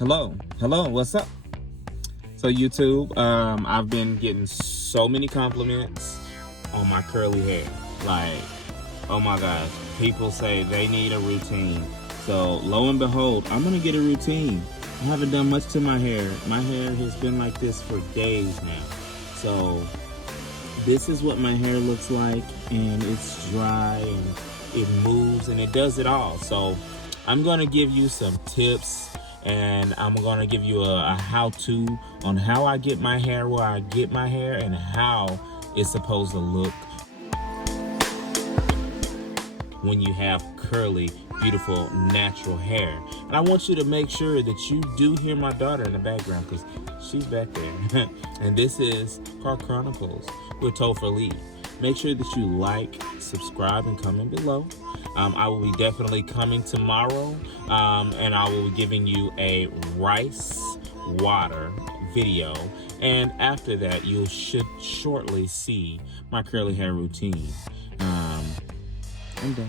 Hello, what's up? So YouTube, I've been getting so many compliments on my curly hair. Like, oh my gosh, people say they need a routine. So lo and behold, I'm gonna get a routine. I haven't done much to my hair. My hair has been like this for days now. So this is what my hair looks like, and it's dry and it moves and it does it all. So I'm gonna give you some tips, and I'm gonna give you a how-to on how I get my hair where I get my hair and how it's supposed to look when you have curly, beautiful, natural hair. And I want you to make sure that you do hear my daughter in the background, because she's back there. And this is called Chronicles with Topher Lee. Make sure that you like, subscribe, and comment below. I will be definitely coming tomorrow, and I will be giving you a rice water video. And after that, you should shortly see my curly hair routine. I'm done.